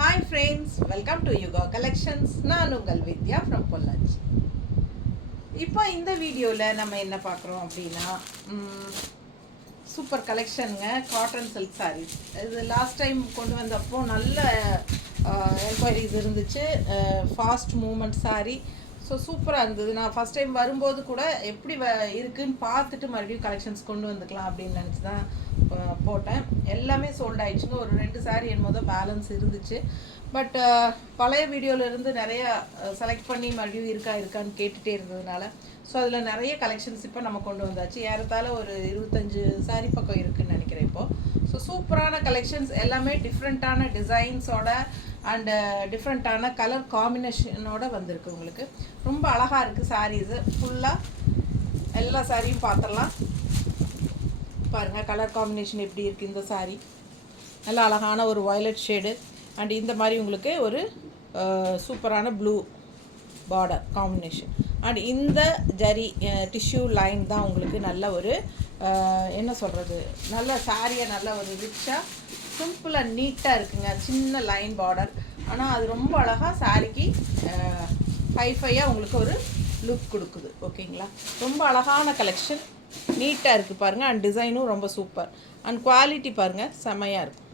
Hi friends, welcome to Yuga Collections. நான் உங்கள் வித்யா from Pollachi. இப்போ இந்த வீடியோவில் நம்ம என்ன பார்க்குறோம் அப்படின்னா சூப்பர் கலெக்ஷனுங்க, காட்டன் சில்க் சாரீஸ். இது லாஸ்ட் டைம் கொண்டு வந்தப்போ நல்ல என்கொயரிஸ் இருந்துச்சு. ஃபாஸ்ட் மூமெண்ட் சாரீ, ஸோ சூப்பராக இருந்தது. நான் ஃபஸ்ட் டைம் வரும்போது கூட எப்படி இருக்குன்னு பார்த்துட்டு மறுபடியும் கலெக்ஷன்ஸ் கொண்டு வந்துக்கலாம் அப்படின்னு நினச்சி தான் போட்டேன். எல்லாமே சோல்ட் ஆயிடுச்சுங்க. ஒரு 2 சாரீ என்னமோ பேலன்ஸ் இருந்துச்சு. பட் பழைய வீடியோவிலேருந்து நிறைய செலக்ட் பண்ணி மறுபடியும் இருக்கான்னு கேட்டுகிட்டே இருந்ததுனால ஸோ அதில் நிறைய கலெக்ஷன்ஸ் இப்போ நம்ம கொண்டு வந்தாச்சு. ஏறத்தாழ ஒரு 25 சாரீ பக்கம் இருக்குதுன்னு நினைக்கிறேன் இப்போது. ஸோ சூப்பரான கலெக்ஷன்ஸ், எல்லாமே டிஃப்ரெண்ட்டான டிசைன்ஸோட அண்டு டிஃப்ரெண்ட்டான கலர் காம்பினேஷனோட வந்திருக்கு. உங்களுக்கு ரொம்ப அழகாக இருக்குது சாரீஸு. ஃபுல்லாக எல்லா சாரியும் பார்த்துடலாம். பாருங்கள் கலர் காம்பினேஷன் எப்படி இருக்குது. இந்த சாரீ நல்லா அழகான ஒரு வயலட் ஷேடு அண்ட் இந்த மாதிரி உங்களுக்கு ஒரு சூப்பரான ப்ளூ பார்டர் காம்பினேஷன் அண்ட் இந்த ஜரி டிஷ்யூ லைன் தான் உங்களுக்கு நல்ல ஒரு என்ன சொல்கிறது, நல்ல சாரியை நல்ல ஒரு ரிச்சாக சிம்பிளாக நீட்டாக இருக்குங்க. சின்ன லைன் பார்டர், ஆனால் அது ரொம்ப அழகாக சாரிக்கு ஹைஃபையாக உங்களுக்கு ஒரு லுக் கொடுக்குது. ஓகேங்களா, ரொம்ப அழகான கலெக்ஷன், நீட்டாக இருக்குது பாருங்கள். அண்ட் டிசைனும் ரொம்ப சூப்பர் அண்ட் குவாலிட்டி பாருங்கள் செம்மையாக இருக்கும்.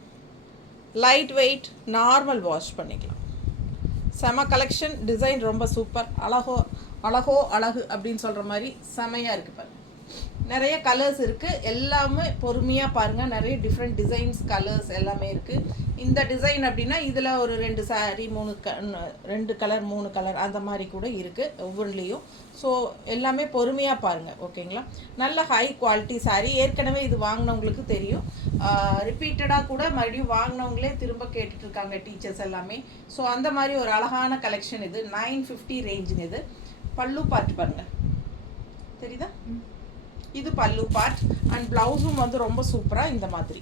லைட் வெயிட், நார்மல் வாஷ் பண்ணிக்கலாம். செம கலெக்ஷன், டிசைன் ரொம்ப சூப்பர். அழகு அப்படின்னு சொல்கிற மாதிரி செமையாக இருக்குது பாருங்கள். நிறைய கலர்ஸ் இருக்குது, எல்லாமே பொறுமையாக பாருங்கள். நிறைய டிஃப்ரெண்ட் டிசைன்ஸ், கலர்ஸ் எல்லாமே இருக்குது. இந்த டிசைன் அப்படின்னா இதில் ஒரு 2 சாரீ 2 கலர் 3 கலர் அந்த மாதிரி கூட இருக்குது ஒவ்வொன்றிலையும். ஸோ எல்லாமே பொறுமையாக பாருங்கள். ஓகேங்களா, நல்ல ஹை குவாலிட்டி சாரீ. ஏற்கனவே இது வாங்கினவங்களுக்கு தெரியும். ரிப்பீட்டடாக கூட மறுபடியும் வாங்கினவங்களே திரும்ப கேட்டுட்ருக்காங்க டீச்சர்ஸ் எல்லாமே. ஸோ அந்த மாதிரி ஒரு அழகான கலெக்ஷன் இது. 950 ரேஞ்சுங்க இது. பல்லு பார்ட் பாருங்கள், தெரியுதா? இது பல்லு பார்ட் அண்ட் ப்ளவுஸும் வந்து ரொம்ப சூப்பராக இந்த மாதிரி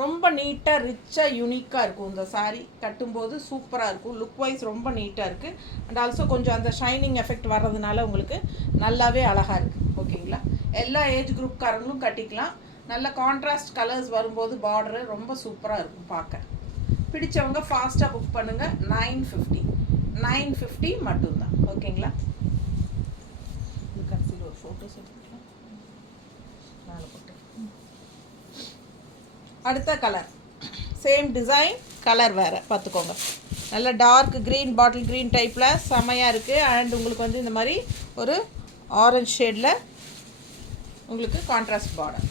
ரொம்ப நீட்டாக ரிச்சாக யூனிக்காக இருக்கும். இந்த சாரீ கட்டும்போது சூப்பராக இருக்கும். லுக் வைஸ் ரொம்ப நீட்டாக இருக்குது. அண்ட் ஆல்சோ கொஞ்சம் அந்த ஷைனிங் எஃபெக்ட் வர்றதுனால உங்களுக்கு நல்லாவே அழகாக இருக்குது. ஓகேங்களா, எல்லா ஏஜ் குரூப்காரங்களும் கட்டிக்கலாம். நல்ல கான்ட்ராஸ்ட் கலர்ஸ் வரும்போது பார்டரு ரொம்ப சூப்பராக இருக்கும் பார்க்க. பிடிச்சவங்க ஃபாஸ்ட்டாக புக் பண்ணுங்கள். 950 மட்டும்தான். ஓகேங்களா, இது கடைசியில் ஒரு ஃபோட்டோஸ் எடுத்துக்கலாம். மேலே போட்டு அடுத்த கலர் சேம் டிசைன், கலர் வேறு பார்த்துக்கோங்க. நல்ல டார்க் க்ரீன், பாட்டில் க்ரீன் டைப்பில் செமையாக இருக்குது. அண்ட் உங்களுக்கு வந்து இந்த மாதிரி ஒரு ஆரஞ்ச் ஷேடில் உங்களுக்கு கான்ட்ராஸ்ட் பார்டர்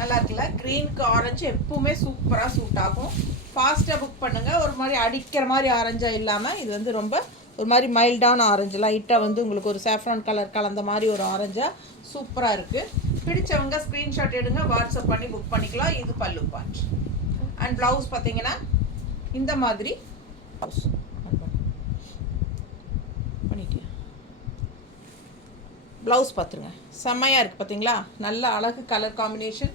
நல்லா இருக்குல்ல. க்ரீனுக்கு ஆரஞ்சு எப்பவுமே சூப்பராக சூட் ஆகும். ஃபாஸ்ட்டாக புக் பண்ணுங்கள். ஒரு மாதிரி அடிக்கிற மாதிரி ஆரஞ்சாக இல்லாமல் இது வந்து ரொம்ப ஒரு மாதிரி மைல்டான ஆரஞ்சு, லைட்டாக வந்து உங்களுக்கு ஒரு சாஃப்ரான் கலர் கலந்த மாதிரி ஒரு ஆரஞ்சாக சூப்பராக இருக்குது. பிடிச்சவங்க ஸ்க்ரீன்ஷாட் எடுங்க, வாட்ஸ்அப் பண்ணி புக் பண்ணிக்கலாம். இது பல்லு பார்ட் அண்ட் ப்ளவுஸ் பார்த்தீங்கன்னா இந்த மாதிரி ப்ளவுஸ் பண்ணிட்டியா. ப்ளவுஸ் பார்த்துருங்க, செம்மையாக இருக்குது பார்த்தீங்களா. நல்ல அழகு கலர் காம்பினேஷன்,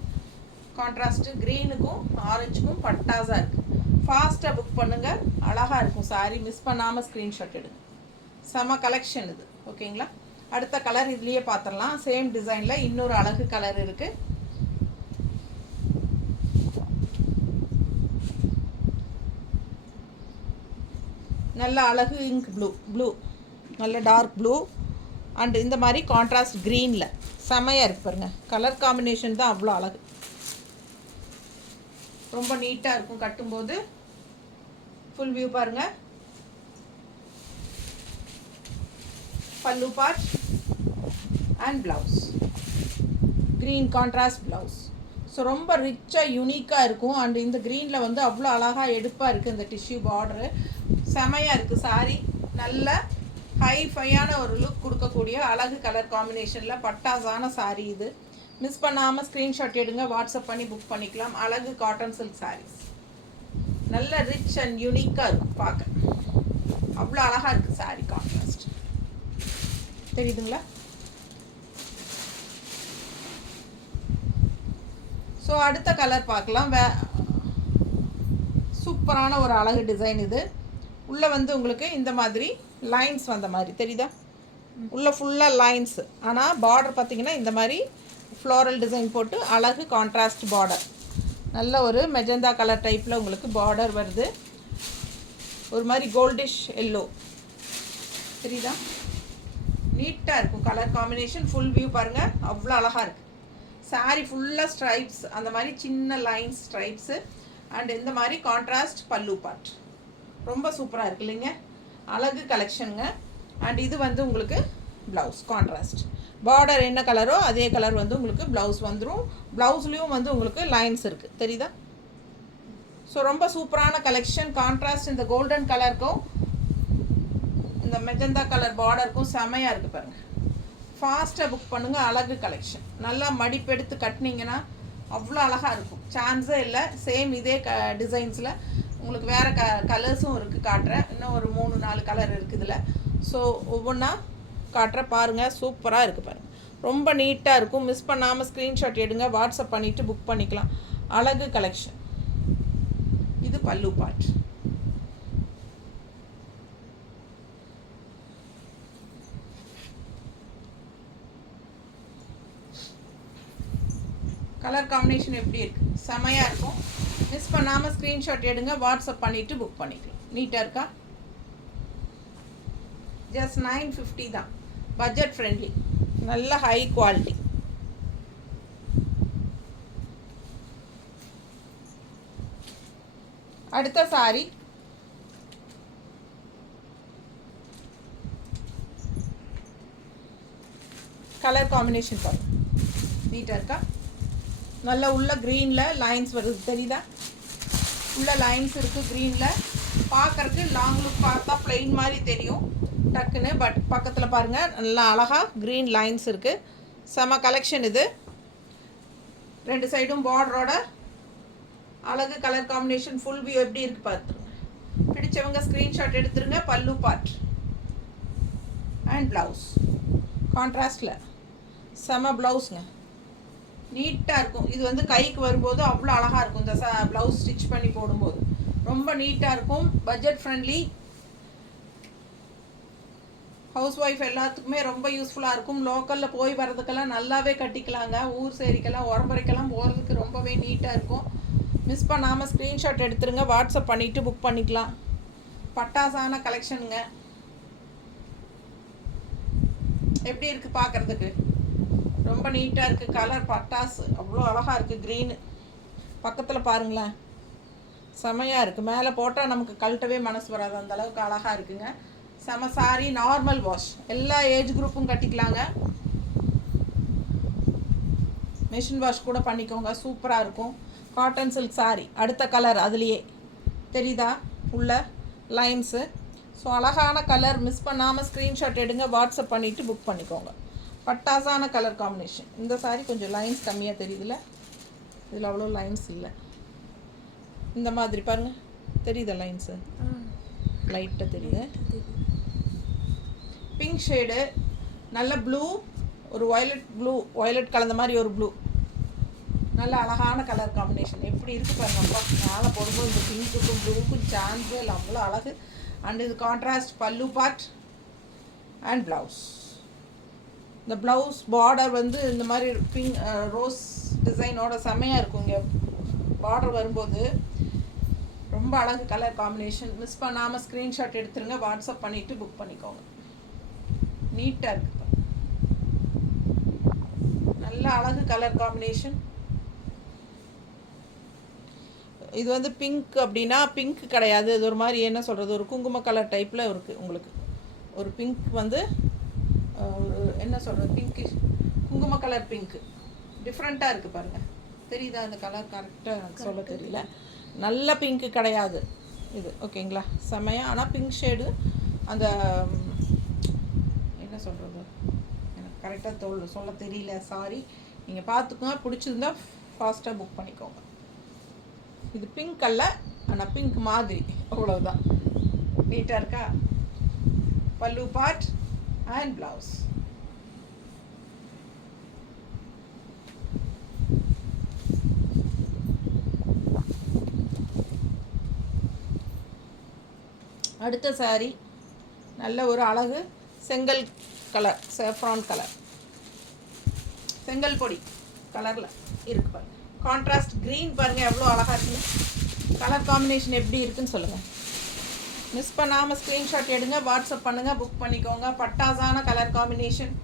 கான்ட்ராஸ்ட்டு க்ரீனுக்கும் ஆரஞ்சுக்கும் பட்டாஸாக இருக்குது. ஃபாஸ்ட்டாக புக் பண்ணுங்கள், அழகாக இருக்கும் சாரீ. மிஸ் பண்ணாமல் ஸ்க்ரீன்ஷாட் எடுங்க. செம கலெக்ஷன் இது. ஓகேங்களா, அடுத்த கலர் இதுலேயே பார்த்துடலாம். சேம் டிசைனில் இன்னொரு அழகு கலர் இருக்குது. நல்ல அழகு இங்க் ப்ளூ நல்ல டார்க் ப்ளூ அண்ட் இந்த மாதிரி கான்ட்ராஸ்ட் க்ரீனில் செமையாக இருக்கு பாருங்கள். கலர் காம்பினேஷன் தான் அவ்வளோ அழகு, ரொம்ப நீட்டாக இருக்கும் கட்டும்போது. ஃபுல் வியூ பாருங்கள். பல்லு part and blouse green contrast blouse. So ரொம்ப ரிச்சாக யூனிக்காக இருக்கும். அண்ட் இந்த க்ரீனில் வந்து அவ்வளோ அழகாக எடுப்பாக இருக்குது. இந்த டிஷ்யூ பார்டரு செமையாக இருக்குது. சாரீ நல்ல ஹைஃபையான ஒரு லுக் கொடுக்கக்கூடிய அழகு கலர் காம்பினேஷனில் பட்டாசான சாரீ இது. மிஸ் பண்ணாமல் ஸ்க்ரீன்ஷாட் எடுங்க, வாட்ஸ்அப் பண்ணி புக் பண்ணிக்கலாம். அழகு காட்டன் சில்க் சாரீஸ் நல்ல ரிச் அண்ட் யூனிக்காக இருக்கும் பார்க்க. அவ்வளோ அழகாக இருக்குது சாரீ கான்ட்ராஸ்ட், தெரியுதுங்களா? ஸோ அடுத்த கலர் பார்க்கலாம். சூப்பரான ஒரு அழகு டிசைன் இது. உள்ளே வந்து உங்களுக்கு இந்த மாதிரி லைன்ஸ் வந்த மாதிரி தெரியுதா. உள்ளே ஃபுல்லாக லைன்ஸ், ஆனால் பார்டர் பார்த்திங்கன்னா இந்த மாதிரி ஃப்ளோரல் டிசைன் போட்டு அழகு கான்ட்ராஸ்ட் பார்டர். நல்ல ஒரு மெஜந்தா கலர் டைப்பில் உங்களுக்கு பார்டர் வருது. ஒரு மாதிரி கோல்டிஷ் எல்லோ தெரியுதா, நீட்டாக இருக்கும் கலர் காம்பினேஷன். ஃபுல் வியூ பாருங்கள், அவ்வளோ அழகாக இருக்குது. சாரீ ஃபுல்லாக ஸ்ட்ரைப்ஸ், அந்த மாதிரி சின்ன லைன்ஸ் ஸ்ட்ரைப்ஸு அண்ட் இந்த மாதிரி கான்ட்ராஸ்ட் பல்லு பார்ட். ரொம்ப சூப்பராக இருக்குது இல்லைங்க, அழகு கலெக்ஷனுங்க. அண்ட் இது வந்து உங்களுக்கு ப்ளவுஸ் கான்ட்ராஸ்ட், பார்டர் என்ன கலரோ அதே கலர் வந்து உங்களுக்கு ப்ளவுஸ் வந்துடும். ப்ளவுஸ்லேயும் வந்து உங்களுக்கு லைன்ஸ் இருக்குது தெரியுதா. ஸோ ரொம்ப சூப்பரான கலெக்ஷன். கான்ட்ராஸ்ட் இந்த கோல்டன் கலருக்கும் இந்த மெஜந்தா கலர் பார்டருக்கும் செமையாக இருக்குது பாருங்கள். ஃபாஸ்ட்டாக புக் பண்ணுங்கள். அழகு கலெக்ஷன், நல்லா மடிப்பெடுத்து கட்டினீங்கன்னா அவ்வளோ அழகாக இருக்கும், சான்ஸே இல்லை. சேம் இதே டிசைன்ஸில் உங்களுக்கு வேறு கலர்ஸும் இருக்குது, காட்டுறேன். இன்னும் ஒரு 3-4 கலர் இருக்குது இதில். ஸோ ஒவ்வொன்றா காட்டுற பாருங்கள், சூப்பராக இருக்குது பாருங்கள், ரொம்ப நீட்டாக இருக்கும். மிஸ் பண்ணாமல் ஸ்க்ரீன்ஷாட் எடுங்க, வாட்ஸ்அப் பண்ணிவிட்டு புக் பண்ணிக்கலாம். அழகு கலெக்ஷன். இது பல்லு பார்ட். கலர் காம்பினேஷன் எப்படி இருக்குது, செமையாக இருக்கும். மிஸ் பண்ணாமல் ஸ்க்ரீன்ஷாட் எடுங்க, வாட்ஸ்அப் பண்ணிவிட்டு புக் பண்ணிக்கலாம். நீட்டாக இருக்கா, ஜஸ்ட் 950 தான், பட்ஜெட் ஃப்ரெண்ட்லி, நல்ல ஹை குவாலிட்டி. அடுத்த சாரி கலர் காம்பினேஷன் பாருங்க, நீட்டாக இருக்கா. நல்ல உள்ள க்ரீனில் லைன்ஸ் வருது தெரியுதா, உள்ள லைன்ஸ் இருக்குது க்ரீனில். பார்க்குறக்கு லாங் லுக் பார்த்தா பிளெயின் மாதிரி தெரியும் டக்குன்னு, பட் பக்கத்தில் பாருங்கள் நல்லா அழகாக க்ரீன் லைன்ஸ் இருக்குது. செம கலெக்ஷன் இது. 2 சைடும் பார்டரோட அழகு கலர் காம்பினேஷன். ஃபுல் வியூ எப்படி இருக்குது பார்த்துருங்க. பிடிச்சவங்க ஸ்க்ரீன்ஷாட் எடுத்துருங்க. பல்லு பார்ட் அண்ட் ப்ளவுஸ் கான்ட்ராஸ்டில் செம ப்ளவுஸுங்க, நீட்டாக இருக்கும். இது வந்து கைக்கு வரும்போது அவ்வளோ அழகாக இருக்கும். இந்த ப்ளவுஸ் ஸ்டிச் பண்ணி போடும்போது ரொம்ப நீட்டாக இருக்கும். பட்ஜெட் ஃப்ரெண்ட்லி, ஹவுஸ் ஒய்ஃப் எல்லாத்துக்குமே ரொம்ப யூஸ்ஃபுல்லாக இருக்கும். லோக்கலில் போய் வர்றதுக்கெல்லாம் நல்லாவே கட்டிக்கலாங்க. ஊர் சேரிக்கெல்லாம் உரம்பரைக்கெல்லாம் போகிறதுக்கு ரொம்பவே நீட்டாக இருக்கும். மிஸ் பண்ணாமல் ஸ்க்ரீன்ஷாட் எடுத்துருங்க, வாட்ஸ்அப் பண்ணிவிட்டு புக் பண்ணிக்கலாம். பட்டாசான கலெக்ஷனுங்க. எப்படி இருக்குது பார்க்குறதுக்கு, ரொம்ப நீட்டாக இருக்குது. கலர் பட்டாசு அவ்வளோ அழகாக இருக்குது. க்ரீனு பக்கத்தில் பாருங்களேன், செமையாக இருக்குது. மேலே போட்டால் நமக்கு கழட்டவே மனசு வராது, அந்த அளவுக்கு அழகாக இருக்குங்க. செம சாரி, நார்மல் வாஷ், எல்லா ஏஜ் குரூப்பும் கட்டிக்கலாங்க. மிஷின் வாஷ் கூட பண்ணிக்கோங்க, சூப்பராக இருக்கும். Cotton silk sorry. அடுத்த கலர் அதுலேயே தெரியுதா, உள்ள லைன்ஸு. ஸோ அழகான கலர். மிஸ் பண்ணாமல் ஸ்க்ரீன்ஷாட் எடுங்க, வாட்ஸ்அப் பண்ணிவிட்டு புக் பண்ணிக்கோங்க. பட்டாசான கலர் காம்பினேஷன். இந்த சாரி கொஞ்சம் லைன்ஸ் கம்மியாக தெரியுதுல்ல, இதில் அவ்வளோ லைன்ஸ் இல்லை. இந்த மாதிரி பாருங்கள், தெரியுதா லைன்ஸு, லைட்டாக தெரியுது. பிங்க் ஷேடு, நல்ல ப்ளூ, ஒரு வயலட் ப்ளூ, வயலட் கலந்த மாதிரி ஒரு ப்ளூ, நல்ல அழகான கலர் காம்பினேஷன். எப்படி இருக்குது பாருங்கப்பா, மேலே போடும்போது இந்த பிங்க்குக்கும் ப்ளூக்கும் சான்ஸே இல்லை, அவ்வளோ அழகு. அண்ட் இது கான்ட்ராஸ்ட் பல்லு பார்ட் அண்ட் ப்ளவுஸ். இந்த ப்ளவுஸ் பார்டர் வந்து இந்த மாதிரி பிங்க் ரோஸ் டிசைனோட செம்மையாக இருக்கும். இங்கே பார்டர் வரும்போது ரொம்ப அழகு கலர் காம்பினேஷன். மிஸ் பண்ணாமல் ஸ்க்ரீன்ஷாட் எடுத்துருங்க, வாட்ஸ்அப் பண்ணிவிட்டு புக் பண்ணிக்கோங்க. நீட்டாக இருக்குது, நல்ல அழகு கலர் காம்பினேஷன். இது வந்து பிங்க் அப்படின்னா பிங்க் கிடையாது, இது ஒரு மாதிரி என்ன சொல்கிறது, ஒரு குங்கும கலர் டைப்பில் இருக்குது உங்களுக்கு. ஒரு பிங்க் வந்து ஒரு என்ன சொல்கிறது, பிங்க்கு குங்கும கலர் பிங்க்கு, டிஃப்ரெண்ட்டாக இருக்குது பாருங்கள். தெரியுதா இந்த கலர், கரெக்டாக எனக்கு சொல்ல தெரியல. நல்ல பிங்க்கு கிடையாது இது, ஓகேங்களா, செம்மையாக. ஆனால் பிங்க் ஷேடு, அந்த என்ன சொல்கிறது எனக்கு கரெக்டாக சொல்ல தெரியல, சாரி. நீங்கள் பார்த்துக்கோங்க, பிடிச்சிருந்தா ஃபாஸ்ட்டாக புக் பண்ணிக்கோங்க. இது பிங்க் அல்ல, ஆனால் பிங்க் மாதிரி, அவ்வளோதான். நீட்டாக இருக்கா, பல்லு பார்ட் அண்ட் ப்ளவுஸ். அடுத்த சாரி நல்ல ஒரு அழகு செங்கல் கலர், சேஃப்ரான் கலர், செங்கல் பொடி கலரில் இருக்கு பாருங்கள். கான்ட்ராஸ்ட் க்ரீன் பாருங்கள் எவ்வளோ அழகாக இருக்குது. கலர் காம்பினேஷன் எப்படி இருக்குன்னு சொல்லுங்கள். மிஸ் பண்ணாமல் ஸ்க்ரீன்ஷாட் எடுங்க, வாட்ஸ்அப் பண்ணுங்கள், புக் பண்ணிக்கோங்க. பட்டாசான கலர் காம்பினேஷன்,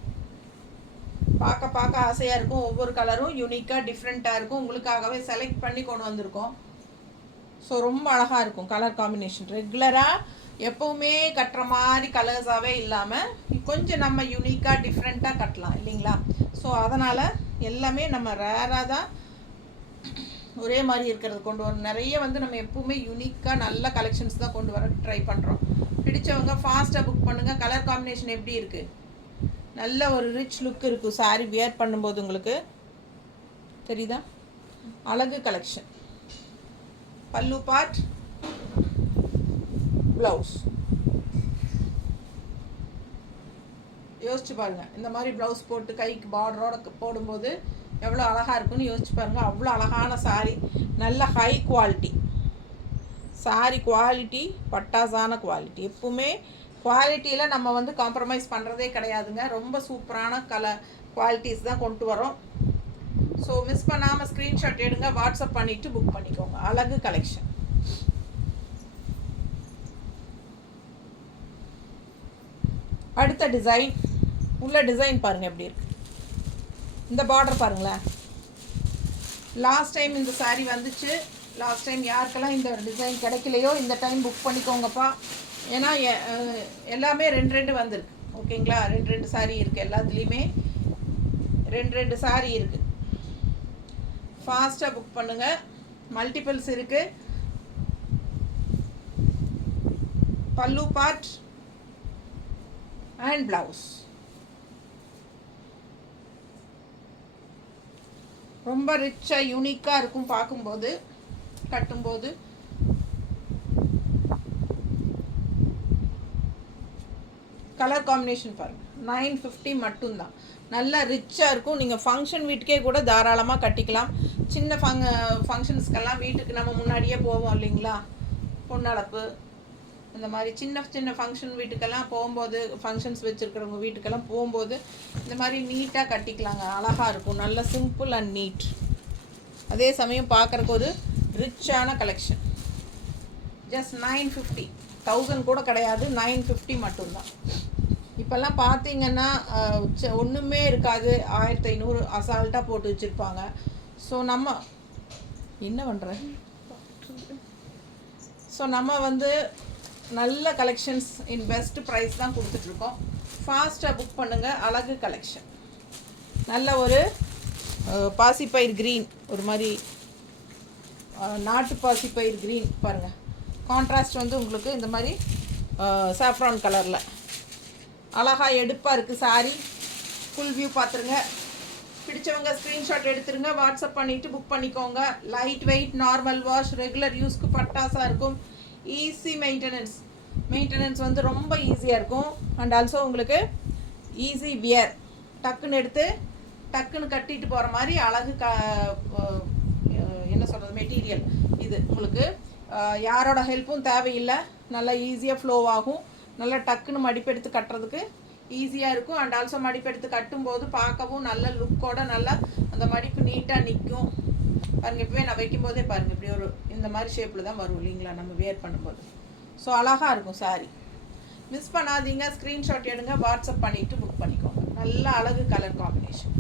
பார்க்க பார்க்க ஆசையாக இருக்கும். ஒவ்வொரு கலரும் யூனிக்காக டிஃப்ரெண்ட்டாக இருக்கும். உங்களுக்காகவே செலக்ட் பண்ணி கொண்டு வந்திருக்கோம். ஸோ ரொம்ப அழகாக இருக்கும் கலர் காம்பினேஷன். ரெகுலராக எப்போவுமே கட்டுற மாதிரி கலர்ஸாகவே இல்லாமல் கொஞ்சம் நம்ம யூனிக்காக டிஃப்ரெண்ட்டாக கட்டலாம் இல்லைங்களா? ஸோ அதனால் எல்லாமே நம்ம ரேராக தான் ஒரே மாதிரி இருக்கிறது கொண்டு வரோம். நிறைய வந்து நம்ம எப்போவுமே யூனிக்காக நல்ல கலெக்ஷன்ஸ் தான் கொண்டு வர ட்ரை பண்ணுறோம். பிடிச்சவங்க ஃபாஸ்ட்டாக புக் பண்ணுங்கள். கலர் காம்பினேஷன் எப்படி இருக்குது? நல்ல ஒரு ரிச் லுக் இருக்கும் சாரீ வியர் பண்ணும்போது. உங்களுக்கு தெரியுதா? அழகு கலெக்ஷன். பல்லு பார்ட், ப்ளவுஸ். யோசிச்சு பாருங்கள், இந்த மாதிரி ப்ளவுஸ் போட்டு கைக்கு பார்டரோட போடும்போது எவ்வளோ அழகாக இருக்குன்னு யோசிச்சு பாருங்கள். அவ்வளோ அழகான சாரீ, நல்ல ஹை குவாலிட்டி சாரீ. குவாலிட்டி பட்டாசான குவாலிட்டி. எப்பவுமே குவாலிட்டியில் நம்ம வந்து காம்ப்ரமைஸ் பண்ணுறதே கிடையாதுங்க. ரொம்ப சூப்பரான குவாலிட்டிஸ் தான் கொண்டு வரோம். ஸோ மிஸ் பண்ணாமல் ஸ்க்ரீன்ஷாட் எடுங்க, வாட்ஸ்அப் பண்ணிவிட்டு புக் பண்ணிக்கோங்க. அழகு கலெக்ஷன். அடுத்த டிசைன், உள்ள டிசைன் பாருங்கள் எப்படி இருக்குது. இந்த பார்டர் பாருங்களேன். லாஸ்ட் டைம் இந்த சாரீ வந்துச்சு. லாஸ்ட் டைம் யாருக்கெல்லாம் இந்த டிசைன் கிடைக்கலையோ இந்த டைம் புக் பண்ணிக்கோங்கப்பா. ஏன்னா எல்லாமே 2 வந்திருக்கு. ஓகேங்களா? 2 சாரீ இருக்குது. எல்லாத்துலேயுமே 2 சாரீ இருக்குது. ஃபாஸ்ட்டாக புக் பண்ணுங்கள். மல்டிபிள்ஸ் இருக்குது. பல்லு பார்ட் அண்ட் ப்ளவுஸ். ரொம்ப ரிச்சாக யூனிக்காக இருக்கும் பார்க்கும்போது, கட்டும்போது. கலர் காம்பினேஷன் பாருங்கள். 950 மட்டும்தான். நல்லா ரிச்சாக இருக்கும். நீங்கள் ஃபங்க்ஷன் வீட்டுக்கே கூட தாராளமாக கட்டிக்கலாம். சின்ன ஃபங்க்ஷன்ஸ்க்கெல்லாம் வீட்டுக்கு நம்ம முன்னாடியே போவோம் இல்லைங்களா? பொண்ணளப்பு இந்த மாதிரி சின்ன சின்ன ஃபங்க்ஷன் வீட்டுக்கெல்லாம் போகும்போது, ஃபங்க்ஷன்ஸ் வச்சுருக்கிறவங்க வீட்டுக்கெல்லாம் போகும்போது இந்த மாதிரி நீட்டாக கட்டிக்கலாங்க. அழகாக இருக்கும். நல்ல சிம்பிள் அண்ட் நீட். அதே சமயம் பார்க்குறக்கு ஒரு ரிச்சான கலெக்ஷன். ஜஸ்ட் 950. 1000 கூட கிடையாது, 950 மட்டும்தான். இப்போல்லாம் பார்த்தீங்கன்னா ஒன்றுமே இருக்காது. 1500 அசால்ட்டாக போட்டு வச்சுருப்பாங்க. ஸோ நம்ம என்ன பண்ணுறேன்? ஸோ நம்ம வந்து நல்ல கலெக்ஷன்ஸ் இன் பெஸ்ட் ப்ரைஸ் தான் கொடுத்துட்ருக்கோம். ஃபாஸ்ட்டாக புக் பண்ணுங்கள். அழகு கலெக்ஷன். நல்ல ஒரு பாசிப்பயிர் க்ரீன், ஒரு மாதிரி நாட்டு பாசிப்பயிர் க்ரீன் பாருங்கள். கான்ட்ராஸ்ட் வந்து உங்களுக்கு இந்த மாதிரி சாஃப்ரான் கலரில் அழகாக எடுப்பாக இருக்குது சாரீ. ஃபுல் வியூ பார்த்துருங்க. பிடிச்சவங்க ஸ்க்ரீன்ஷாட் எடுத்துருங்க, வாட்ஸ்அப் பண்ணிவிட்டு புக் பண்ணிக்கோங்க. Light weight, normal wash, regular யூஸ்க்கு பட்டாசாக இருக்கும். ஈஸி மெயின்டெனன்ஸ் வந்து ரொம்ப ஈஸியாக இருக்கும். அண்ட் ஆல்சோ உங்களுக்கு ஈஸி வியர். டக்குன்னு எடுத்து டக்குன்னு கட்டிட்டு போகிற மாதிரி அழகு என்ன சொல்கிறது மெட்டீரியல் இது. உங்களுக்கு யாரோட ஹெல்ப்பும் தேவையில்லை. நல்லா ஈஸியாக ஃப்ளோ ஆகும். நல்லா டக்குன்னு மடிப்பெடுத்து கட்டுறதுக்கு ஈஸியாக இருக்கும். அண்ட் ஆல்சோ மடிப்பெடுத்து கட்டும்போது பார்க்கவும் நல்ல லுக்கோட நல்லா அந்த மடிப்பு நீட்டாக நிற்கும். பாருங்கள், இப்போவே நான் வைக்கும்போதே பாருங்கள் இப்படி ஒரு இந்த மாதிரி ஷேப்பில் தான் வரும் இல்லைங்களா நம்ம வேர் பண்ணும்போது. ஸோ அழகாக இருக்கும் சாரீ. மிஸ் பண்ணாதீங்க. ஸ்க்ரீன்ஷாட் எடுங்க, வாட்ஸ்அப் பண்ணிவிட்டு புக் பண்ணிக்கோங்க. நல்ல அழகு கலர் காம்பினேஷன்.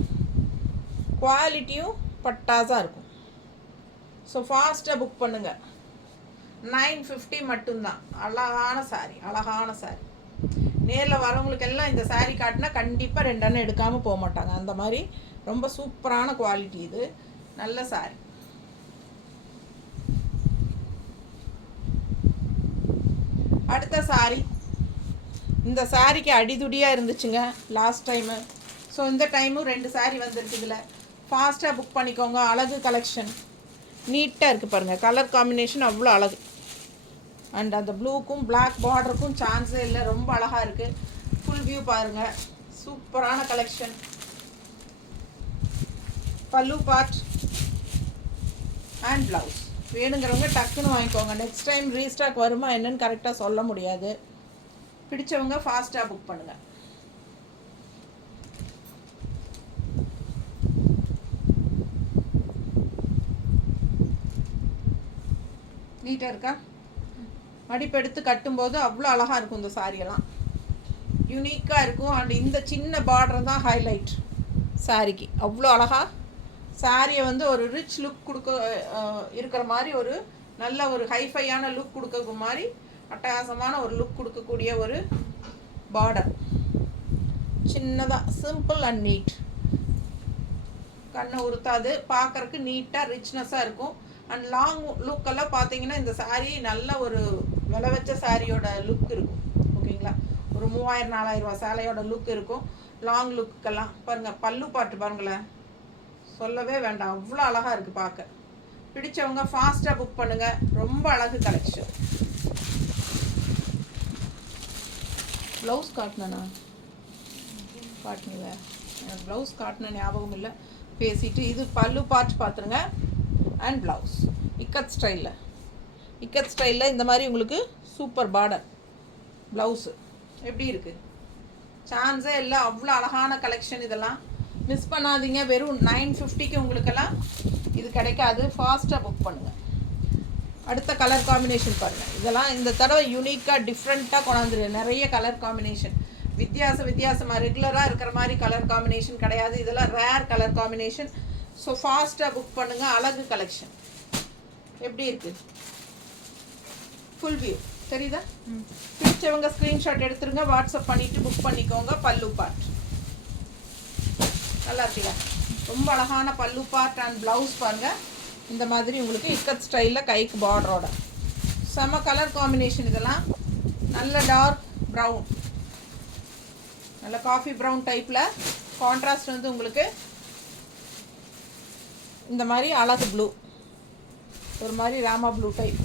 குவாலிட்டியும் பட்டாசாக இருக்கும். ஸோ ஃபாஸ்ட்டாக புக் பண்ணுங்கள். 950 மட்டும்தான். அழகான சாரீ. நேரில் வரவங்களுக்கு எல்லாம் இந்த சாரீ காட்டினா கண்டிப்பாக 2 அண்ணன் எடுக்காமல் போக மாட்டாங்க. அந்த மாதிரி ரொம்ப சூப்பரான குவாலிட்டி இது. நல்ல சாரீ. அடுத்த சாரீ. இந்த சாரீக்கு அடிதுடியாக இருந்துச்சுங்க லாஸ்ட் டைமு. ஸோ இந்த டைமும் 2 சாரீ வந்துருக்கு. இதில் ஃபாஸ்ட்டாக புக் பண்ணிக்கோங்க. அழகு கலெக்ஷன். நீட்டாக இருக்குது பாருங்கள். கலர் காம்பினேஷன் அவ்வளோ அழகு. அண்ட் அந்த ப்ளூக்கும் பிளாக் பார்டருக்கும் சான்ஸே இல்லை. ரொம்ப அழகாக இருக்குது. ஃபுல் வியூ பாருங்கள். சூப்பரான கலெக்ஷன். பல்லு பார்ட் அண்ட் ப்ளவுஸ். வேணுங்கிறவங்க டக்குன்னு வாங்கிக்கோங்க. நெக்ஸ்ட் டைம் ரீஸ்டாக் வருமா என்னன்னு கரெக்டாக சொல்ல முடியாது. பிடிச்சவங்க ஃபாஸ்ட்டாக புக் பண்ணுங்கள். நீட்டாக இருக்கா? மடிப்பெடுத்து கட்டும்போது அவ்வளோ அழகாக இருக்கும் இந்த சாரியெல்லாம், யூனிக்காக இருக்கும். அண்ட் இந்த சின்ன பார்டர் தான் ஹைலைட் சாரிக்கு. அவ்வளோ அழகாக சாரியை வந்து ஒரு ரிச் லுக் கொடுக்க இருக்கிற மாதிரி, ஒரு நல்ல ஒரு ஹைஃபையான லுக் கொடுக்க மாதிரி, அட்டகாசமான ஒரு லுக் கொடுக்கக்கூடிய ஒரு பார்டர். சின்னதாக சிம்பிள் அண்ட் நீட், கண்ணை உறுத்தாது, பார்க்குறக்கு நீட்டாக ரிச்னஸாக இருக்கும். அண்ட் லாங் லுக்கெல்லாம் பார்த்தீங்கன்னா இந்த சாரீ நல்ல ஒரு விலை வச்ச சாரியோட லுக் இருக்கும். ஓகேங்களா, ஒரு 3000-4000 ரூபா சேலையோட லுக் இருக்கும். லாங் லுக்கெல்லாம் பாருங்கள், பல்லு பாட்டு பாருங்களேன், சொல்லவே வேண்டாம், அவ்வளோ அழகாக இருக்குது பார்க்க. பிடிச்சவங்க ஃபாஸ்ட்டாக புக் பண்ணுங்கள், ரொம்ப அழகு கலெக்ஷன். ப்ளவுஸ் காட்டினேண்ணா, காட்டினீங்க, எனக்கு ப்ளவுஸ் காட்டின ஞாபகம் இல்லை, பேசிட்டு. இது பல்லு பார்ட் பார்த்துருங்க. அண்ட் ப்ளவுஸ் இக்கத் ஸ்டைலில் இந்த மாதிரி உங்களுக்கு சூப்பர் பார்டர் ப்ளவுஸு எப்படி இருக்குது, சான்ஸே இல்லை, அவ்வளோ அழகான கலெக்ஷன். இதெல்லாம் மிஸ் பண்ணாதீங்க. வெறும் 950க்கு உங்களுக்கெல்லாம் இது கிடைக்காது. ஃபாஸ்ட்டாக புக் பண்ணுங்கள். அடுத்த கலர் காம்பினேஷன் பாருங்கள். இதெல்லாம் இந்த தடவை யூனிக்காக டிஃப்ரெண்ட்டாக கொண்டாந்துரு. நிறைய கலர் காம்பினேஷன், வித்தியாசமாக ரெகுலராக இருக்கிற மாதிரி கலர் காம்பினேஷன் கிடையாது. இதெல்லாம் ரேர் கலர் காம்பினேஷன். ஸோ ஃபாஸ்ட்டாக புக் பண்ணுங்கள். அழகு கலெக்ஷன் எப்படி இருக்குது, ஃபுல் வியூ தெரியுதா? பிடிச்சவங்க ஸ்க்ரீன்ஷாட் எடுத்துருங்க, வாட்ஸ்அப் பண்ணிவிட்டு புக் பண்ணிக்கோங்க. பல்லு பார்ட் நல்லா இருக்குல்ல, ரொம்ப அழகான பல்லு பார்ட் அண்ட் ப்ளவுஸ் பாருங்கள். இந்த மாதிரி உங்களுக்கு இக்கத் ஸ்டைலில் கைக்கு பார்டரோட செம கலர் காம்பினேஷன். இதெல்லாம் நல்ல டார்க் ப்ரௌன், நல்ல காஃபி ப்ரௌன் டைப்பில். கான்ட்ராஸ்ட் வந்து உங்களுக்கு இந்த மாதிரி அழகு ப்ளூ, ஒரு மாதிரி ராமா ப்ளூ டைப்,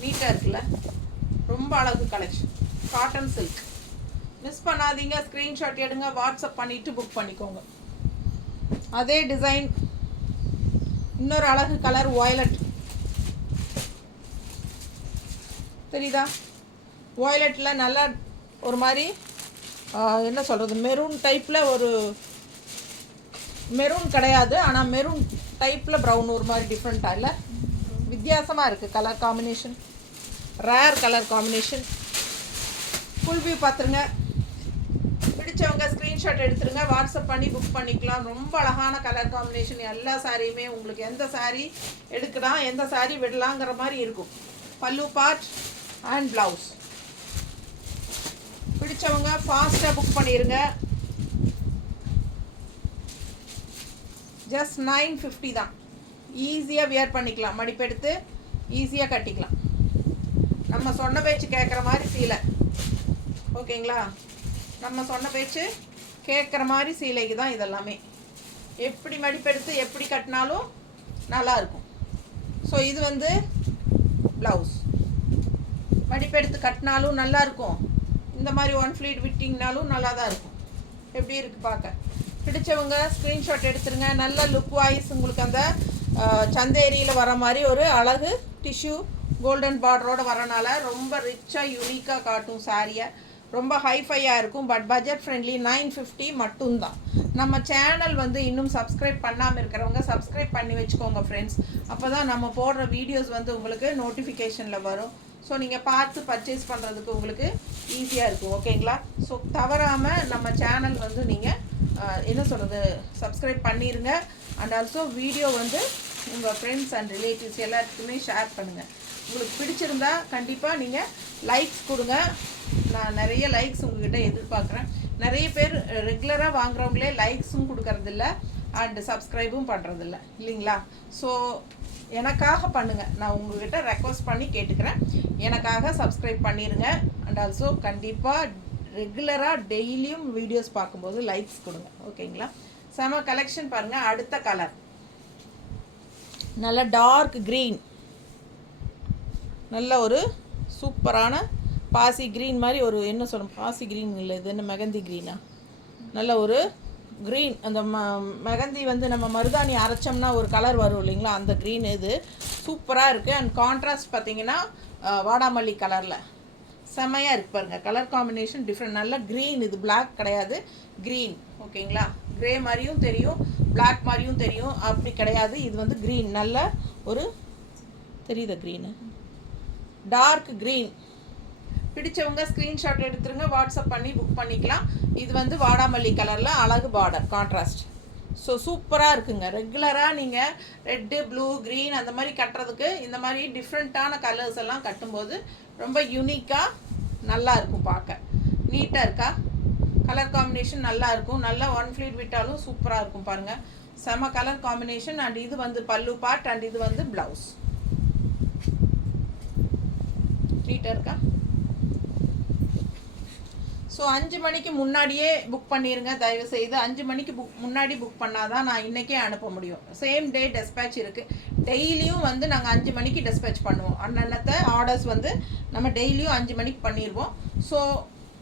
நீட்டாக இருக்குல்ல, ரொம்ப அழகு கலெக்ஷன். காட்டன் சில்க் மிஸ் பண்ணாதீங்க. ஸ்க்ரீன்ஷாட் எடுங்க, வாட்ஸ்அப் பண்ணிவிட்டு புக் பண்ணிக்கோங்க. அதே டிசைன் இன்னொரு அழகு கலர் வயலட் தெரியுதா? வயலட்டில் நல்லா ஒரு மாதிரி என்ன சொல்கிறது, மெரூன் டைப்பில், ஒரு மெரூன் கிடையாது ஆனால் மெரூன் டைப்பில் ப்ரௌன், ஒரு மாதிரி டிஃப்ரெண்ட்டாக இல்லை, வித்தியாசமாக இருக்குது colour combination, rare colour combination. Full view பார்த்துருங்க. பிடிச்சவங்க ஸ்க்ரீன்ஷாட் எடுத்துருங்க, வாட்ஸ்அப் பண்ணி புக் பண்ணிக்கலாம். ரொம்ப அழகான கலர் காம்பினேஷன். எல்லா சாரியுமே உங்களுக்கு எந்த சாரீ எடுக்கலாம், எந்த சாரீ விடலாங்கிற மாதிரி இருக்கும். பல்லு பார்ட் அண்ட் ப்ளவுஸ். பிடிச்சவங்க ஃபாஸ்ட்டாக புக் பண்ணிடுங்க. ஜஸ்ட் 950 தான். ஈஸியாக வியர் பண்ணிக்கலாம், மடிப்பெடுத்து ஈஸியாக கட்டிக்கலாம். நம்ம சொன்ன பேச்சு கேட்குற மாதிரி சீலை, ஓகேங்களா? நம்ம சொன்ன பேச்சு கேட்குற மாதிரி சீலைக்கு தான் இதெல்லாமே. எப்படி மடிப்பெடுத்து எப்படி கட்டினாலும் நல்லாயிருக்கும். ஸோ இது வந்து ப்ளவுஸ், மடிப்பெடுத்து கட்டினாலும் நல்லாயிருக்கும், இந்த மாதிரி ஒன் ஃப்ளீட் விட்டிங்கனாலும் நல்லா தான் இருக்கும். எப்படி இருக்குது பார்க்க? பிடிச்சவங்க ஸ்க்ரீன்ஷாட் எடுத்துருங்க. நல்ல லுக் வாய்ஸ் உங்களுக்கு அந்த சந்தேரியில் வர மாதிரி ஒரு அழகு டிஷ்யூ கோல்டன் பார்டரோடு வரனால ரொம்ப ரிச்சாக யூனிக்காக காட்டும் சாரியை. ரொம்ப ஹைஃபையாக இருக்கும். பட் பட்ஜெட் ஃப்ரெண்ட்லி 950 மட்டும்தான். நம்ம சேனல் வந்து இன்னும் சப்ஸ்கிரைப் பண்ணாமல் இருக்கிறவங்க சப்ஸ்கிரைப் பண்ணி வச்சுக்கோங்க ஃப்ரெண்ட்ஸ். அப்போ தான் நம்ம போடுற வீடியோஸ் வந்து உங்களுக்கு நோட்டிஃபிகேஷனில் வரும். ஸோ நீங்கள் பார்த்து பர்ச்சேஸ் பண்ணுறதுக்கு உங்களுக்கு ஈஸியாக இருக்கும். ஓகேங்களா? ஸோ தவறாமல் நம்ம சேனல் வந்து நீங்கள் என்ன சொல்கிறது, சப்ஸ்கிரைப் பண்ணிடுங்க. அண்ட் ஆல்சோ வீடியோ வந்து உங்கள் ஃப்ரெண்ட்ஸ் அண்ட் ரிலேட்டிவ்ஸ் எல்லாத்துக்குமே ஷேர் பண்ணுங்கள். உங்களுக்கு பிடிச்சிருந்தா கண்டிப்பாக நீங்கள் லைக்ஸ் கொடுங்க. நான் நிறைய லைக்ஸ் உங்கள்கிட்ட எதிர்பார்க்குறேன். நிறைய பேர் ரெகுலராக வாங்குறவங்களே லைக்ஸும் கொடுக்கறதில்ல அண்ட் சப்ஸ்கிரைபும் பண்ணுறதில்ல, இல்லைங்களா? ஸோ எனக்காக பண்ணுங்கள், நான் உங்கள்கிட்ட ரெக்வஸ்ட் பண்ணி கேட்டுக்கிறேன். எனக்காக சப்ஸ்கிரைப் பண்ணிடுங்க. அண்ட் ஆல்சோ கண்டிப்பாக ரெகுலராக டெய்லியும் வீடியோஸ் பார்க்கும்போது லைக்ஸ் கொடுங்க. ஓகேங்களா? செம கலெக்ஷன் பாருங்கள். அடுத்த கலர் நல்ல டார்க் க்ரீன், நல்ல ஒரு சூப்பரான பாசி க்ரீன் மாதிரி ஒரு என்ன சொல்லணும், பாசி க்ரீன் இல்லை, இது என்ன மெகந்தி க்ரீனா? நல்ல ஒரு க்ரீன். அந்த மெகந்தி வந்து நம்ம மருதாணி அரைச்சோம்னா ஒரு கலர் வரும் இல்லைங்களா, அந்த க்ரீன். இது சூப்பராக இருக்குது. அண்ட் கான்ட்ராஸ்ட் பார்த்திங்கன்னா வாடாமல்லி கலரில் செம்மையாக இருக்குது பாருங்கள். Colour combination different. நல்ல க்ரீன், இது பிளாக் கிடையாது, க்ரீன். ஓகேங்களா? க்ரே மாதிரியும் தெரியும், பிளாக் மாதிரியும் தெரியும், அப்படி கிடையாது. இது வந்து க்ரீன், நல்ல ஒரு தெரியுது க்ரீனு, டார்க் க்ரீன். பிடிச்சவங்க ஸ்க்ரீன்ஷாட் எடுத்துருங்க, வாட்ஸ்அப் பண்ணி புக் பண்ணிக்கலாம். இது வந்து வாடாமல்லி கலரில் அழகு பார்டர் கான்ட்ராஸ்ட். ஸோ சூப்பராக இருக்குங்க. ரெகுலராக நீங்கள் ரெட்டு, ப்ளூ, க்ரீன் அந்த மாதிரி கட்டுறதுக்கு இந்த மாதிரி டிஃப்ரெண்ட்டான கலர்ஸ் எல்லாம் கட்டும்போது ரொம்ப யூனிக்காக நல்லா இருக்கும். பார்க்க நீட்டாக இருக்கா, கலர் காம்பினேஷன் நல்லா இருக்கும். நல்லா ஒன் ஃப்ளீட் விட்டாலும் சூப்பராக இருக்கும். பாருங்கள், செம கலர் காம்பினேஷன். அண்ட் இது வந்து பல்லு பார்ட் அண்ட் இது வந்து ப்ளவுஸ். நீட்டாக இருக்கா? ஸோ 5 மணிக்கு முன்னாடியே புக் பண்ணிடுங்க தயவுசெய்து. 5 மணிக்கு முன்னாடி புக் பண்ணால் தான் நான் இன்றைக்கே அனுப்ப முடியும். சேம் டே டெஸ்பேச் இருக்குது. டெய்லியும் வந்து நாங்கள் 5 மணிக்கு டெஸ்பேச் பண்ணுவோம். அன்னத்தை ஆர்டர்ஸ் வந்து நம்ம டெய்லியும் 5 மணிக்கு பண்ணிடுவோம். ஸோ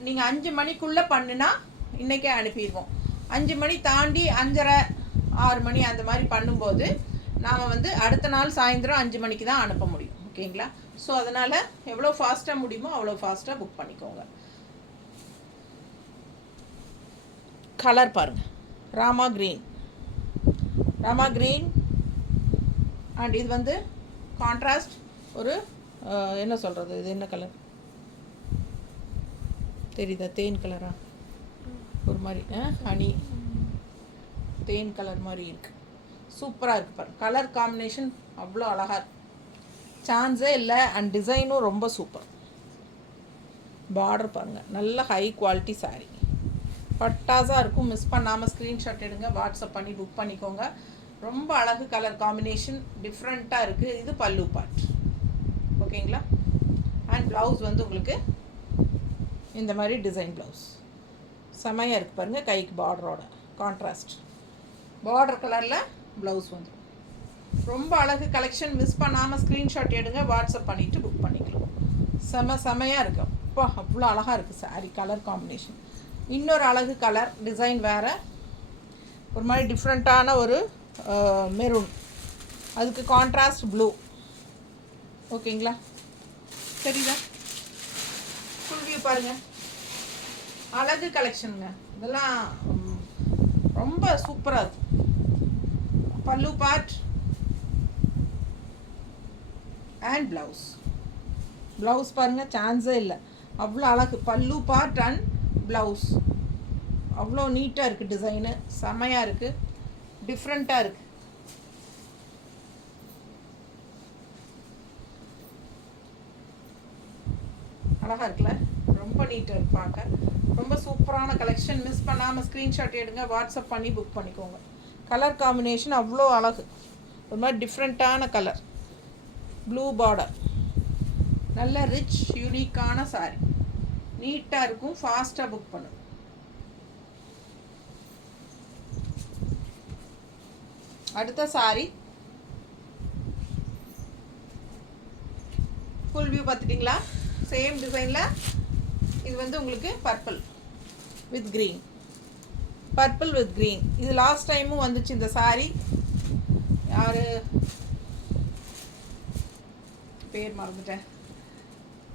நீங்கள் 5 மணிக்குள்ளே பண்ணுனா இன்றைக்கே அனுப்பிடுவோம். 5 மணி தாண்டி 5:30 6 மணி அந்த மாதிரி பண்ணும்போது நாம் வந்து அடுத்த நாள் சாயந்தரம் 5 மணிக்கு தான் அனுப்ப முடியும். ஓகேங்களா? ஸோ அதனால் எவ்வளோ ஃபாஸ்ட்டாக முடியுமோ அவ்வளோ ஃபாஸ்ட்டாக புக் பண்ணிக்கோங்க. கலர் பாருங்கள், ராமா க்ரீன் அண்ட் இது வந்து கான்ட்ராஸ்ட். ஒரு என்ன சொல்கிறது, இது என்ன கலர் தெரியுதா? தேன் கலரா, ஒரு மாதிரி ஹனி தேன் கலர் மாதிரி இருக்குது. சூப்பராக இருக்குது பாருங்கள். கலர் காம்பினேஷன் அவ்வளோ அழகாக இருக்குது, சான்ஸே இல்லை. அண்ட் டிசைனும் ரொம்ப சூப்பர். பார்டர் பாருங்கள், நல்ல ஹை குவாலிட்டி சாரீ, பட்டாஸாக இருக்கும். மிஸ் பண்ணாமல் ஸ்க்ரீன்ஷாட் எடுங்க, வாட்ஸ்அப் பண்ணி புக் பண்ணிக்கோங்க. ரொம்ப அழகு கலர் காம்பினேஷன், டிஃப்ரெண்ட்டாக இருக்குது. இது பல்லு பார்ட். ஓகேங்களா? அண்ட் ப்ளவுஸ் வந்து உங்களுக்கு இந்த மாதிரி டிசைன் ப்ளவுஸ் செமையாக இருக்குது பாருங்கள். கைக்கு பார்டரோட கான்ட்ராஸ்ட் பார்டர் கலரில் ப்ளவுஸ் வந்து ரொம்ப அழகு கலெக்ஷன். மிஸ் பண்ணாமல் ஸ்க்ரீன்ஷாட் எடுங்க, வாட்ஸ்அப் பண்ணிவிட்டு புக் பண்ணிக்கலாம். செமையாக இருக்குது. அப்பா அவ்வளோ அழகாக இருக்குது சாரீ கலர் காம்பினேஷன். இன்னொரு அழகு கலர் டிசைன் வேறு, ஒரு மாதிரி டிஃப்ரெண்ட்டான ஒரு மெரூன், அதுக்கு கான்ட்ராஸ்ட் ப்ளூ. ஓகேங்களா? சரிதா? ஃபுல் வியூ பாருங்கள். அழகு கலெக்ஷனுங்க இதெல்லாம், ரொம்ப சூப்பராக இருக்கும். பல்லு பார்ட் அண்ட் ப்ளவுஸ் பாருங்கள், சான்ஸே இல்லை. அவ்வளோ அழகு பல்லு பார்ட் அண்ட் ப்ளவுஸ். அவ்வளோ நீட்டாக இருக்குது. டிசைனு செமையாக இருக்குது, டிஃப்ரெண்ட்டாக இருக்குது. அழகாக இருக்குல்ல? ரொம்ப நீட்டாக இருக்குது பார்க்க. ரொம்ப சூப்பரான கலெக்ஷன். மிஸ் பண்ணாமல் ஸ்க்ரீன்ஷாட் எடுங்க, வாட்ஸ்அப் பண்ணி புக் பண்ணிக்கோங்க. கலர் காம்பினேஷன் அவ்வளோ அழகு, ஒரு மாதிரி டிஃப்ரெண்ட்டான கலர். ப்ளூ பார்டர், நல்ல ரிச் யூனிக்கான சாரீ. நீட்டாக இருக்கும். ஃபாஸ்ட்டாக புக் பண்ணுங்க. அடுத்த சாரீ ஃபுல் வியூ பார்த்துட்டிங்களா? சேம் டிசைனில் இது வந்து உங்களுக்கு பர்பிள் வித் க்ரீன். இது லாஸ்ட் டைமும் வந்துச்சு இந்த சாரீ. யார் பேர் மறந்துட்டேன்.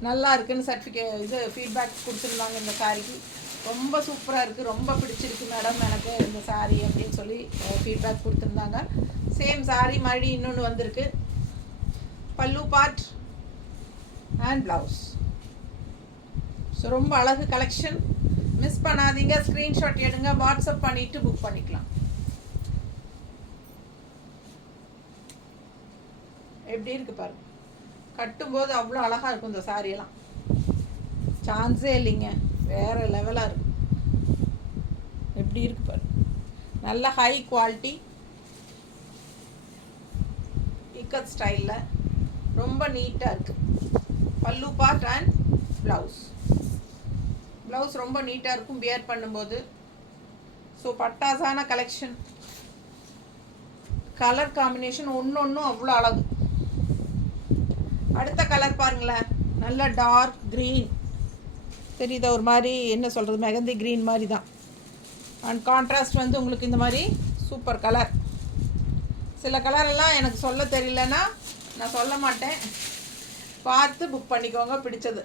நல்லா இருக்குன்னு இது ஃபீட்பேக் கொடுத்துருந்தாங்க இந்த சாரீக்கு. ரொம்ப சூப்பராக இருக்குது, ரொம்ப பிடிச்சிருக்கு மேடம் எனக்கு இந்த சாரீ அப்படின்னு சொல்லி ஃபீட்பேக் கொடுத்துருந்தாங்க. சேம் சாரீ மறுபடியும் இன்னொன்று வந்திருக்கு. பல்லு பார்ட் அண்ட் ப்ளவுஸ். ஸோ ரொம்ப அழகு கலெக்ஷன். மிஸ் பண்ணாதீங்க, ஸ்க்ரீன்ஷாட் எடுங்க, வாட்ஸ்அப் பண்ணிவிட்டு புக் பண்ணிக்கலாம். எப்படி இருக்குது பாருங்கள். கட்டும்போது அவ்வளோ அழகாக இருக்கும் இந்த சாரியெல்லாம், சான்ஸே இல்லைங்க. வேறு லெவலாக இருக்கும். எப்படி இருக்கு பாருங்க. நல்ல ஹை குவாலிட்டி இக்கட் ஸ்டைலில் ரொம்ப நீட்டாக இருக்குது. பல்லு பார்ட் அண்ட் ப்ளவுஸ் ரொம்ப நீட்டாக இருக்கும் வியர் பண்ணும்போது. ஸோ பட்டாசான கலெக்ஷன். கலர் காம்பினேஷன் ஒன்று அவ்வளோ அழகு. அடுத்த கலர் பாருங்களேன், நல்ல டார்க் க்ரீன் தெரியுதா? ஒரு மாதிரி என்ன சொல்கிறது, மெகந்தி க்ரீன் மாதிரி தான். அண்ட் கான்ட்ராஸ்ட் வந்து உங்களுக்கு இந்த மாதிரி சூப்பர் கலர். சில கலரெல்லாம் எனக்கு சொல்ல தெரியலன்னா நான் சொல்ல மாட்டேன், பார்த்து புக் பண்ணிக்கோங்க பிடிச்சது.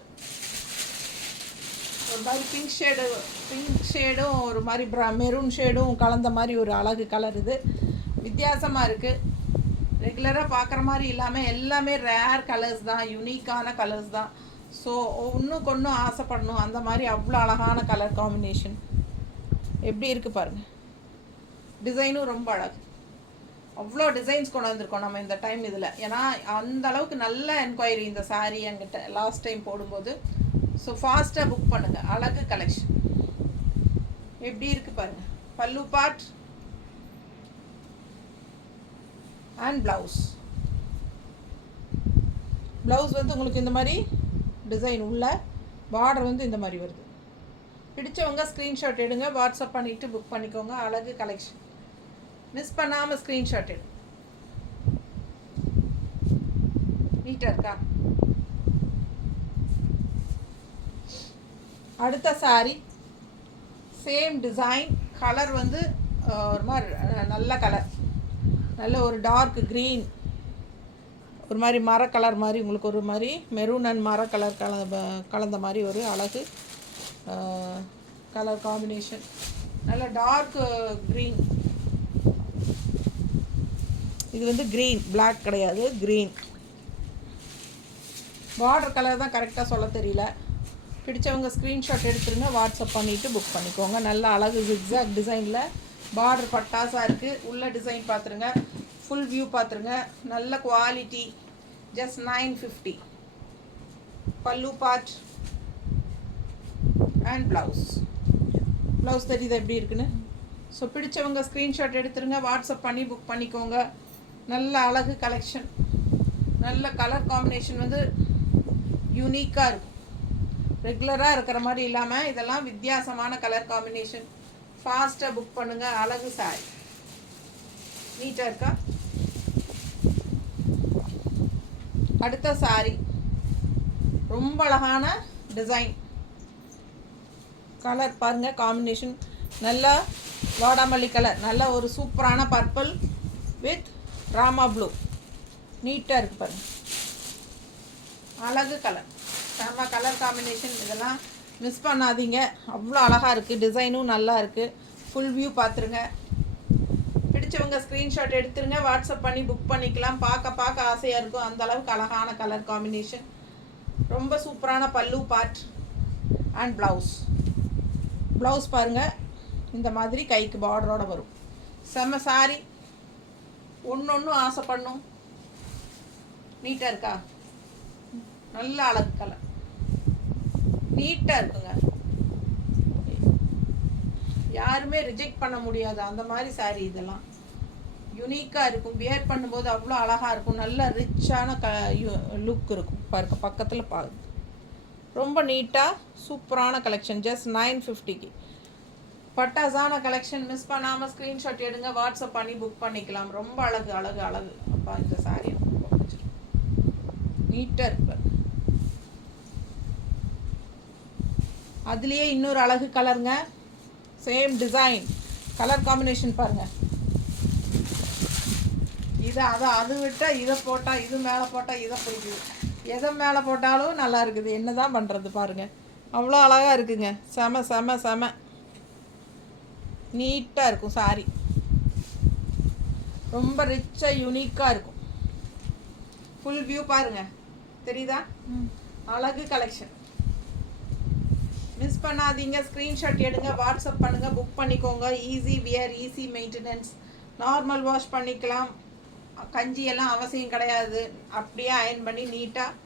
ஒரு மாதிரி பிங்க் ஷேடும் ஒரு மாதிரி மெரூன் ஷேடும் கலந்த மாதிரி ஒரு அழகு கலர். இது வித்தியாசமாக இருக்குது. ரெகுலராக பார்க்குற மாதிரி இல்லாமல் எல்லாமே ரேர் கலர்ஸ் தான், யூனிக்கான கலர்ஸ் தான். ஸோ ஒன்றுக்கு ஒன்றும் ஆசைப்படணும், அந்த மாதிரி அவ்வளோ அழகான கலர் காம்பினேஷன். எப்படி இருக்குது பாருங்கள், டிசைனும் ரொம்ப அழகு. அவ்வளோ டிசைன்ஸ் கொண்டு வந்திருக்கோம் நம்ம இந்த டைம் இதில். ஏன்னா அந்த அளவுக்கு நல்ல என்கொயரி இந்த சாரீ என்கிட்ட லாஸ்ட் டைம் போடும்போது. ஸோ ஃபாஸ்ட்டாக புக் பண்ணுங்கள். அழகு கலெக்ஷன் எப்படி இருக்குது பாருங்கள். பல்லு பார்ட் அண்ட் ப்ளவுஸ். ப்ளவுஸ் வந்து உங்களுக்கு இந்த மாதிரி டிசைன் உள்ள, பார்டர் வந்து இந்த மாதிரி வருது. பிடிச்சவங்க ஸ்க்ரீன்ஷாட் எடுங்க, வாட்ஸ்அப் பண்ணிவிட்டு புக் பண்ணிக்கோங்க. அழகு கலெக்ஷன், மிஸ் பண்ணாமல் ஸ்க்ரீன்ஷாட் எடு. நீட்டாக இருக்கா? அடுத்த சாரி சேம் டிசைன், கலர் வந்து ஒரு மாதிரி நல்ல கலர், நல்ல ஒரு டார்க் க்ரீன், ஒரு மாதிரி மர கலர் மாதிரி, உங்களுக்கு ஒரு மாதிரி மெரூன் அண்ட் மர கலர் கலந்த மாதிரி ஒரு அழகு கலர் காம்பினேஷன். நல்ல டார்க் க்ரீன். இது வந்து க்ரீன், பிளாக் கிடையாது, க்ரீன். பார்டர் கலர் தான் கரெக்டாக சொல்ல தெரியல. பிடிச்சவங்க ஸ்க்ரீன்ஷாட் எடுத்துருங்க, வாட்ஸ்அப் பண்ணிவிட்டு புக் பண்ணிக்கோங்க. நல்ல அழகு ஜிக்ஸாக் டிசைனில் பார்டர் பட்டாசாக இருக்குது. உள்ள டிசைன் பார்த்துருங்க, ஃபுல் வியூ பார்த்துருங்க. நல்ல குவாலிட்டி. ஜஸ்ட் 950. பல்லு பார்ட் அண்ட் ப்ளவுஸ். ப்ளவுஸ் தெரியுது எப்படி இருக்குன்னு. ஸோ பிடிச்சவங்க ஸ்க்ரீன்ஷாட் எடுத்துருங்க, வாட்ஸ்அப் பண்ணி புக் பண்ணிக்கோங்க. நல்ல அழகு கலெக்ஷன். நல்ல கலர் காம்பினேஷன் வந்து யூனிக்காக இருக்கும், ரெகுலராக இருக்கிற மாதிரி இல்லாமல் இதெல்லாம் வித்தியாசமான கலர் காம்பினேஷன். ஃபாஸ்ட்டாக புக் பண்ணுங்கள். அழகு சாரி. நீட்டாக இருக்கா? அடுத்த சாரி ரொம்ப அழகான டிசைன். கலர் பாருங்கள், காம்பினேஷன் நல்லா வாடாமல்லி கலர், நல்ல ஒரு சூப்பரான பர்பிள் வித் ராமா ப்ளூ. நீட்டாக இருக்குது பாருங்கள், அழகு கலர், செம்ம கலர் காம்பினேஷன். இதெல்லாம் மிஸ் பண்ணாதீங்க, அவ்வளோ அழகாக இருக்குது. டிசைனும் நல்லா இருக்குது. ஃபுல் வியூ பார்த்துருங்க. பிடிச்சவங்க ஸ்க்ரீன்ஷாட் எடுத்துருங்க, வாட்ஸ்அப் பண்ணி புக் பண்ணிக்கலாம். பார்க்க ஆசையாக இருக்கும், அந்தளவுக்கு அழகான கலர் காம்பினேஷன். ரொம்ப சூப்பரான பல்லு பார்ட் அண்ட் ப்ளவுஸ். ப்ளவுஸ் பாருங்கள், இந்த மாதிரி கைக்கு பார்டரோடு வரும். செம்ம சாரி, ஒன்று ஆசைப்படணும். நீட்டாக இருக்கா? நல்ல அழகு கலர், நீட்டாக இருக்குங்க. யாருமே ரிஜெக்ட் பண்ண முடியாது அந்த மாதிரி சாரீ. இதெல்லாம் யூனிக்காக இருக்கும், வியர் பண்ணும்போது அவ்வளோ அழகாக இருக்கும். நல்ல ரிச்சான லுக் இருக்கும். பாருங்க, பக்கத்தில் பாருங்க, ரொம்ப நீட்டாக சூப்பரான கலெக்ஷன். ஜஸ்ட் 950க்கு பட்டாசான கலெக்ஷன். மிஸ் பண்ணாமல் ஸ்க்ரீன்ஷாட் எடுங்க, வாட்ஸ்அப் பண்ணி புக் பண்ணிக்கலாம். ரொம்ப அழகு அழகு அழகு. அப்பா இந்த சாரீ ரொம்ப பிடிச்சிருக்கு, நீட்டாக இருக்கு. அதுலேயே இன்னொரு அழகு கலருங்க, சேம் டிசைன், கலர் காம்பினேஷன் பாருங்கள். அது விட்டால் இதை போட்டால், இது மேலே போட்டால் இதை பிடிக்குது. எதை மேலே போட்டாலும் நல்லா இருக்குது. என்ன தான் பண்ணுறது பாருங்கள், அவ்வளோ அழகாக இருக்குங்க. செம செம செம நீட்டாக இருக்கும் சாரி. ரொம்ப ரிச்சாக யூனிக்காக இருக்கும். ஃபுல் வியூ பாருங்கள், தெரியுதா? அழகு கலெக்ஷன். மிஸ் பண்ணாதீங்க, ஸ்க்ரீன்ஷாட் எடுங்க, வாட்ஸ்அப் பண்ணுங்கள், புக் பண்ணிக்கோங்க. Easy wear, easy maintenance. Normal wash பண்ணிக்கலாம், கஞ்சியெல்லாம் அவசியம் கிடையாது. அப்படியே அயன் பண்ணி நீட்டாக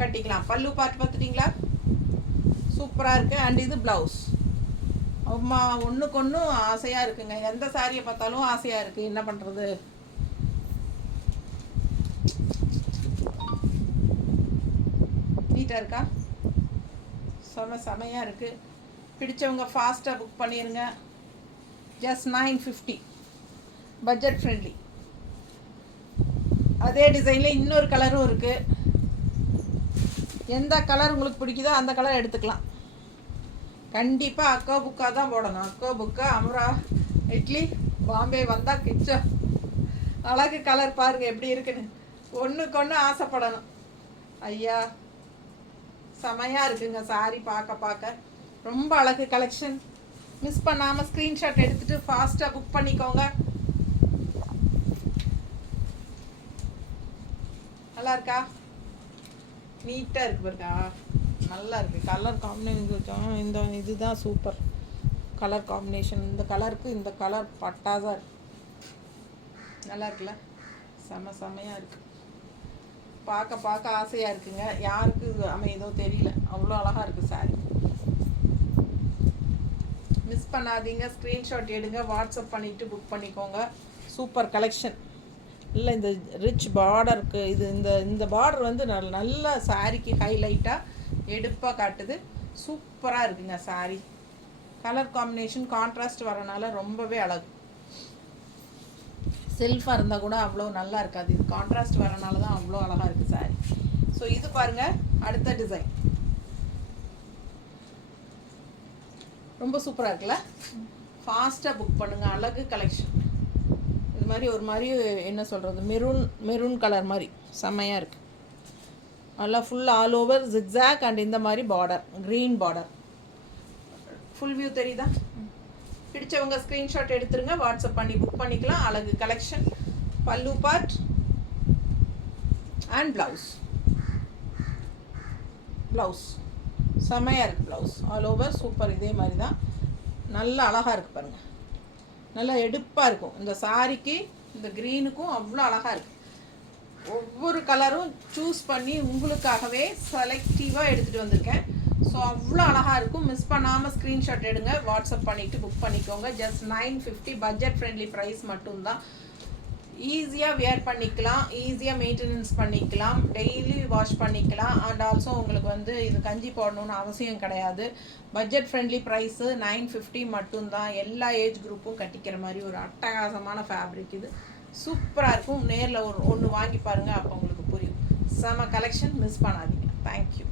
கட்டிக்கலாம். பல்லு பார்த்து பார்த்துட்டிங்களா? சூப்பராக இருக்குது. அண்ட் இது ப்ளவுஸ். அம்மா ஒன்றுக்கு ஒன்று ஆசையாக இருக்குங்க. எந்த சாரியை பார்த்தாலும் ஆசையாக இருக்குது, என்ன பண்ணுறது? நீட்டாக இருக்கா? செமையாக இருக்குது. பிடிச்சவங்க ஃபாஸ்ட்டாக புக் பண்ணிடுங்க. Just 950, budget friendly. அதே டிசைனில் இன்னொரு கலரும் இருக்குது. எந்த கலர் உங்களுக்கு பிடிக்குதோ அந்த கலர் எடுத்துக்கலாம். கண்டிப்பாக அக்கா புக்காக தான் போடணும். அக்கா புக்கா, அமரா, இட்லி, பாம்பே வந்தால் கிச்சன். அழகு கலர் பாருங்கள் எப்படி இருக்குன்னு. ஒன்றுக்கு ஒன்று ஆசைப்படணும். ஐயா செமையாக இருக்குங்க சாரி. பார்க்க ரொம்ப அழகு கலெக்ஷன். மிஸ் பண்ணாமல் ஸ்க்ரீன்ஷாட் எடுத்துகிட்டு ஃபாஸ்ட்டாக புக் பண்ணிக்கோங்க. நல்லா இருக்கா? நீட்டாக இருக்குது பாருக்கா, நல்லா இருக்குது. கலர் காம்பினேஷன் இந்த இதுதான் சூப்பர் கலர் காம்பினேஷன். இந்த கலருக்கு இந்த கலர் பட்டாதான் இருக்கு. நல்லா இருக்குல்ல? செமையாக இருக்குது. பார்க்க ஆசையாக இருக்குங்க. யாருக்கு இது அமையுதோ தெரியல, அவ்வளோ அழகாக இருக்குது சாரி. மிஸ் பண்ணாதீங்க, ஸ்க்ரீன்ஷாட் எடுங்க, வாட்ஸ்அப் பண்ணிவிட்டு புக் பண்ணிக்கோங்க. Super collection. இல்லை இந்த ரிச் பார்டருக்கு இது இந்த பார்டர் வந்து நல்ல சாரிக்கு ஹைலைட்டாக எடுப்பாக காட்டுது. சூப்பராக இருக்குங்க சாரி. கலர் காம்பினேஷன் கான்ட்ராஸ்ட் வரனால ரொம்பவே அழகு. செல்ஃபாக இருந்தால் கூட அவ்வளோ நல்லா இருக்காது, இது கான்ட்ராஸ்ட் வரனால தான் அவ்வளோ அழகாக இருக்குது சாரி. ஸோ இது பாருங்கள், அடுத்த டிசைன் ரொம்ப சூப்பராக இருக்குல்ல? ஃபாஸ்ட்டாக புக் பண்ணுங்கள். அழகு கலெக்ஷன். இது மாதிரி ஒரு மாதிரி என்ன சொல்கிறது, மெரூன் கலர் மாதிரி செம்மையாக இருக்குது. நல்லா full all over zigzag and இந்த மாதிரி border, green border. Full view தெரியுதா? பிடிச்சவங்க ஸ்க்ரீன்ஷாட் எடுத்துருங்க, வாட்ஸ்அப் பண்ணி புக் பண்ணிக்கலாம். அழகு கலெக்ஷன். பல்லு பார்ட் அண்ட் ப்ளவுஸ் செம்மையாக இருக்குது. Blouse all over super. இதே மாதிரி தான் நல்லா அழகாக இருக்குது பாருங்கள், நல்லா எடுப்பாக இருக்கும். இந்த சாரிக்கு இந்த க்ரீனுக்கும் அவ்வளோ அழகாக இருக்குது. ஒவ்வொரு கலரும் சூஸ் பண்ணி உங்களுக்காகவே செலக்டிவாக எடுத்துகிட்டு வந்திருக்கேன். ஸோ அவ்வளோ அழகாக இருக்கும். மிஸ் பண்ணாமல் ஸ்க்ரீன்ஷாட் எடுங்க, வாட்ஸ்அப் பண்ணிவிட்டு புக் பண்ணிக்கோங்க. ஜஸ்ட் 950 பட்ஜெட் ஃப்ரெண்ட்லி ப்ரைஸ் மட்டும்தான். ஈஸியாக வியர் பண்ணிக்கலாம், ஈஸியாக மெயின்டெனன்ஸ் பண்ணிக்கலாம், டெய்லி வாஷ் பண்ணிக்கலாம். அண்ட் ஆல்சோ உங்களுக்கு வந்து இது கஞ்சி போடணுன்னு அவசியம் கிடையாது. பட்ஜெட் ஃப்ரெண்ட்லி ப்ரைஸு 950 மட்டும்தான். எல்லா ஏஜ் குரூப்பும் கட்டிக்கிற மாதிரி ஒரு அட்டகாசமான ஃபேப்ரிக் இது. சூப்பராக இருக்கும். நேரில் ஒன்று வாங்கி பாருங்கள், அப்போ உங்களுக்கு புரியும். செம கலெக்ஷன், மிஸ் பண்ணாதீங்க. தேங்க்யூ.